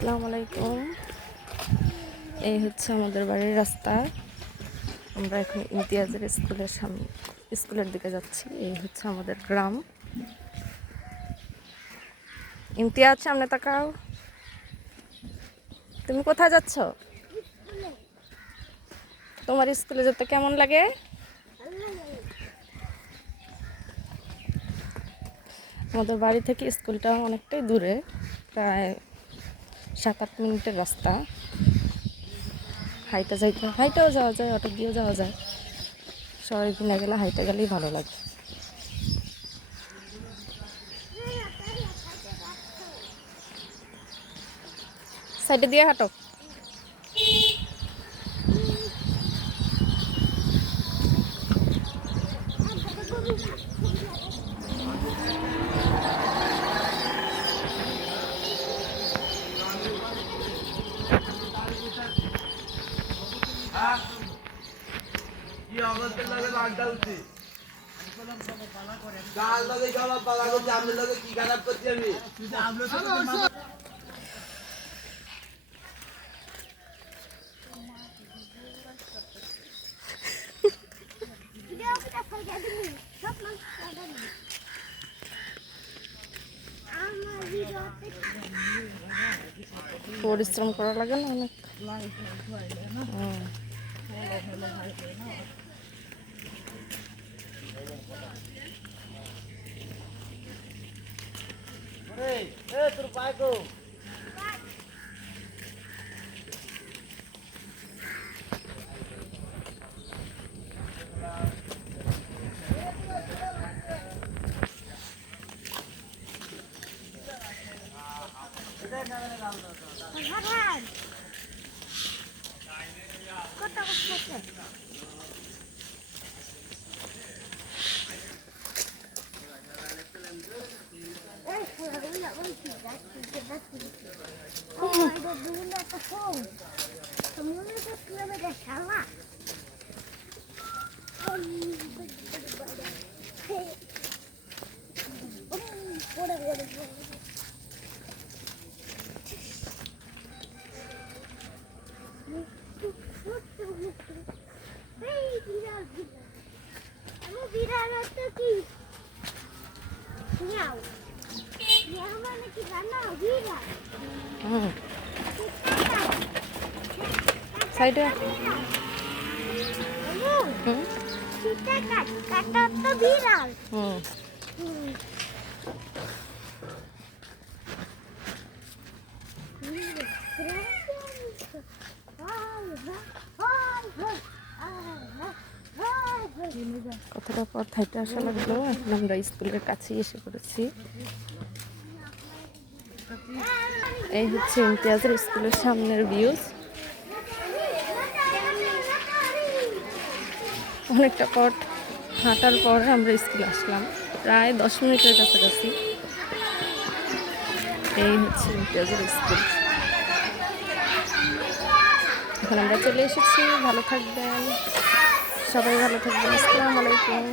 আসসালামু আলাইকুম। এই হচ্ছে আমাদের বাড়ির রাস্তা। আমরা এখন ইমতিয়াজের স্কুলের দিকে যাচ্ছি। এই হচ্ছে আমাদের গ্রাম। ইমতিয়াজ, সামনে তাকাও। তুমি কোথায় যাচ্ছ? তোমার স্কুলে যেতে কেমন লাগে? আমাদের বাড়ি থেকে স্কুলটা অনেকটাই দূরে, প্রায় 7-8 মিনিটের রাস্তা। হাইটেও যাওয়া যায়, অটো দিয়েও যাওয়া যায়। সবাই কিনে গেলে হাইটে গেলেই ভালো লাগে। সাইডে দিয়ে হাঁটো। পরিশ্রম করা লাগে না অনেক। তোর বাইকো সাইডে কতটা পথ হাইটে আসা লাগলো। এখন আমরা স্কুলের কাছেই এসে পড়েছি। এই হচ্ছে ইমতিয়াজের স্কুলের সামনের ভিউজ। অনেকটা পথ হাঁটার পর আমরা স্কুলে আসলাম, প্রায় 10 মিনিটের কাছাকাছি। এই হচ্ছে ইমতিয়াজের স্কুল। এখন আমরা চলে এসেছি। ভালো থাকবেন, সবাই ভালো থাকবেন। আসসালামু আলাইকুম।